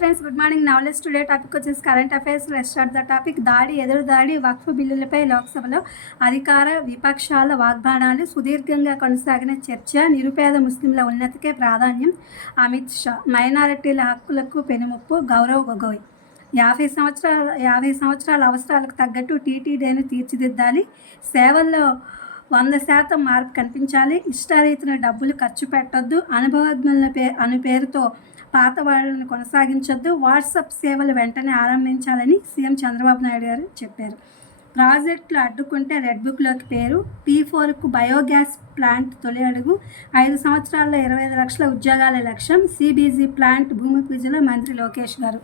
Friends, good morning. నవలెస్ today topic వచ్చేసి current affairs. Let's start the topic. ఎదురు దాడి వక్ఫ్ బిల్లులపై లోక్సభలో అధికార విపక్షాల వాగ్బాణాలు, సుదీర్ఘంగా కొనసాగిన చర్చ, నిరుపేద ముస్లింల ఉన్నతికే ప్రాధాన్యం, అమిత్ షా, మైనారిటీల హక్కులకు పెనుముప్పు, గౌరవ్ గొగోయ్. 50 సంవత్సరాల అవసరాలకు తగ్గట్టు టీటీడీని తీర్చిదిద్దాలి, సేవల్లో 100% మార్పు కనిపించాలి, ఇష్టారీతిన డబ్బులు ఖర్చు పెట్టొద్దు, అనుభవజ్ఞుల పేరుతో పాత వాళ్ళని కొనసాగించొద్దు, వాట్సాప్ సేవలు వెంటనే ఆరంభించాలని సీఎం చంద్రబాబు నాయుడు గారు చెప్పారు. ప్రాజెక్టులు అడ్డుకుంటే రెడ్ బుక్లోకి పేరు, P4కు బయోగ్యాస్ ప్లాంట్ తొలి అడుగు, 5 సంవత్సరాల్లో 25 లక్షల ఉద్యోగాల లక్ష్యం, CBG ప్లాంట్ భూమి పూజలో మంత్రి లోకేష్ గారు.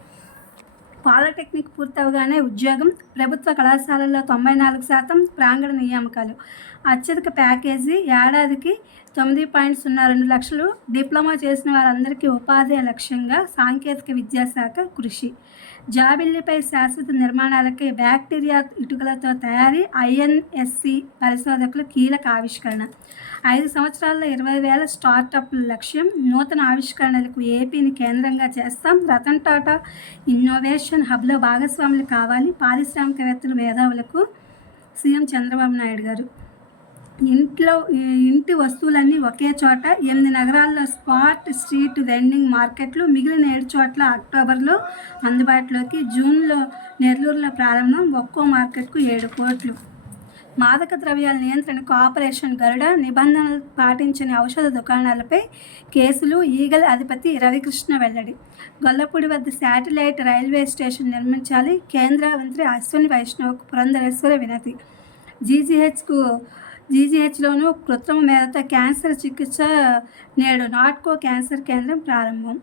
పాలిటెక్నిక్ పూర్తవగానే ఉద్యోగం, ప్రభుత్వ కళాశాలల్లో 94% ప్రాంగణ నియామకాలు, అత్యధిక ప్యాకేజీ, ఏడాదికి 9.02 లక్షలు, డిప్లొమా చేసిన వారందరికీ ఉపాధి లక్ష్యంగా సాంకేతిక విద్యాశాఖ కృషి. జాబిల్లిపై శాశ్వత నిర్మాణాలకి బ్యాక్టీరియా ఇటుకలతో తయారీ, INSC పరిశోధకులు కీలక ఆవిష్కరణ. 5 సంవత్సరాల్లో 20,000 స్టార్టప్ల లక్ష్యం, నూతన ఆవిష్కరణలకు ఏపీని కేంద్రంగా చేస్తాం, రతన్ టాటా ఇన్నోవేషన్ హబ్లో భాగస్వాములు కావాలి, పారిశ్రామికవేత్తల మేధావులకు సీఎం చంద్రబాబు నాయుడు గారు. ఇంటి వస్తువులన్నీ ఒకే చోట, 8 నగరాల్లో స్పాట్ స్ట్రీట్ వెండింగ్ మార్కెట్లు, మిగిలిన 7 చోట్ల అక్టోబర్లో అందుబాటులోకి, జూన్లో నెల్లూరులో ప్రారంభం, ఒక్కో మార్కెట్కు 7 కోట్లు. మాదక ద్రవ్యాల నియంత్రణకు ఆపరేషన్ గరుడ, నిబంధనలు పాటించని ఔషధ దుకాణాలపై కేసులు, ఈగల్ అధిపతి రవికృష్ణ వెల్లడి. గొల్లపూడి వద్ద శాటిలైట్ రైల్వే స్టేషన్ నిర్మించాలి, కేంద్ర మంత్రి అశ్విని వైష్ణవ్కు పురంధరేశ్వరి వినతి. జీజీహెచ్లోనూ కృత్రిమ మేధతో క్యాన్సర్ చికిత్స, నేడు నాట్కో క్యాన్సర్ కేంద్రం ప్రారంభం.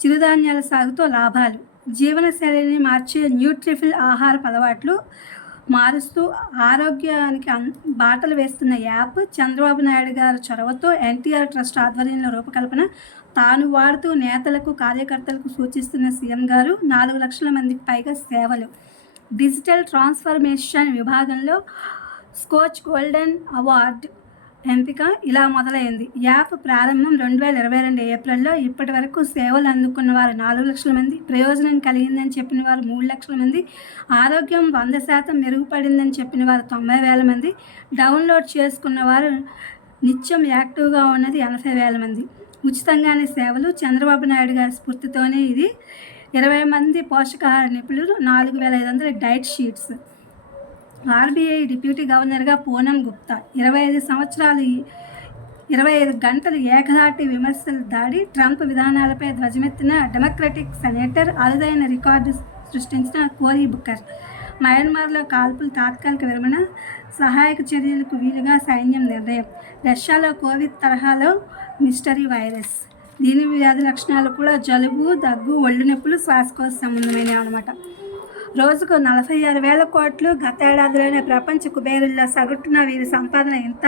చిరుధాన్యాల సాగుతో లాభాలు, జీవనశైలిని మార్చే న్యూట్రిఫిల్ ఆహారపు అలవాట్లు మారుస్తూ ఆరోగ్యానికి బాటలు వేస్తున్న యాప్, చంద్రబాబు నాయుడు గారి చొరవతో ఎన్టీఆర్ ట్రస్ట్ ఆధ్వర్యంలో రూపకల్పన, తాను వాడుతూ నేతలకు కార్యకర్తలకు సూచిస్తున్న సీఎం గారు. 4 లక్షల మందికి పైగా సేవలు. డిజిటల్ ట్రాన్స్ఫర్మేషన్ విభాగంలో స్కోచ్ గోల్డెన్ అవార్డు ఎంపిక ఇలా మొదలైంది. యాప్ ప్రారంభం 2022 ఏప్రిల్లో. ఇప్పటి వరకు సేవలు అందుకున్న వారు 4 లక్షల మంది, ప్రయోజనం కలిగిందని చెప్పిన వారు 3 లక్షల మంది, ఆరోగ్యం 100% మెరుగుపడిందని చెప్పిన వారు 90,000 మంది, డౌన్లోడ్ చేసుకున్న వారు నిత్యం యాక్టివ్గా ఉన్నది 80,000 మంది. ఉచితంగానే సేవలు, చంద్రబాబు నాయుడు గారి స్ఫూర్తితోనే ఇది. 20 మంది పోషకాహార నిపుణులు, 4,500 డైట్ షీట్స్. RBI డిప్యూటీ గవర్నర్గా పూనం గుప్తా. 25 గంటలు ఏకధాటి విమర్శల దాడి, ట్రంప్ విధానాలపై ధ్వజమెత్తిన డెమోక్రటిక్ సెనేటర్, అరుదైన రికార్డు సృష్టించిన కోరీ బుకర్. మయన్మార్లో కాల్పులు తాత్కాలిక విరమణ, సహాయక చర్యలకు వీలుగా సైన్యం నిర్ణయం. రష్యాలో కోవిడ్ తరహాలో మిస్టరీ వైరస్. దీని వ్యాధి లక్షణాలు కూడా జలుబు, దగ్గు, ఒళ్ళు నొప్పులు, శ్వాసకోశ సంబంధమైనవి అన్నమాట. రోజుకు 46,000 కోట్లు. గతేడాదిలోనే ప్రపంచ కుబేరుల్లో సగటున వీరి సంపాదన ఇంత.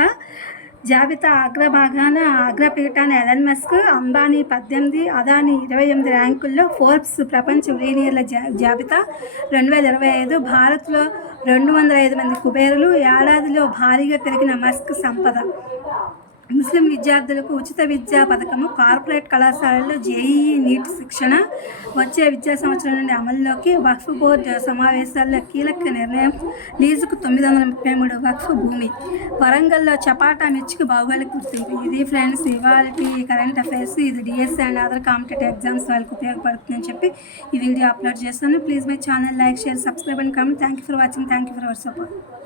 జాబితా అగ్రపీఠాన ఎలన్ మస్క్, అంబానీ 18, అదానీ 28 ర్యాంకుల్లో. ఫోర్బ్స్ ప్రపంచ మిలియనీర్ల జాబితా 2025. భారత్లో 205 మంది కుబేరులు. ఏడాదిలో భారీగా పెరిగిన మస్క్ సంపద. ముస్లిం విద్యార్థులకు ఉచిత విద్యా పథకము, కార్పొరేట్ కళాశాలల్లో JEE నీట్ శిక్షణ వచ్చే విద్యా సంవత్సరం నుండి అమల్లోకి. వక్ఫ్ బోర్డు సమావేశాల్లో కీలక నిర్ణయం, లీజుకు 933 వక్ఫ్ భూమి. వరంగల్లో చపాటా మిర్చికి భౌగోళిక గుర్తింపు. ఇది ఫ్రెండ్స్ ఇవాల్టి కరెంట్ అఫైర్స్. ఇది DSC and other competitive exams వాళ్ళకి ఉపయోగపడుతుందని చెప్పి ఈ వీడియో అప్లోడ్ చేస్తాను. Please my channel like, share, subscribe and comment. Thank you for watching. Thank you for our support.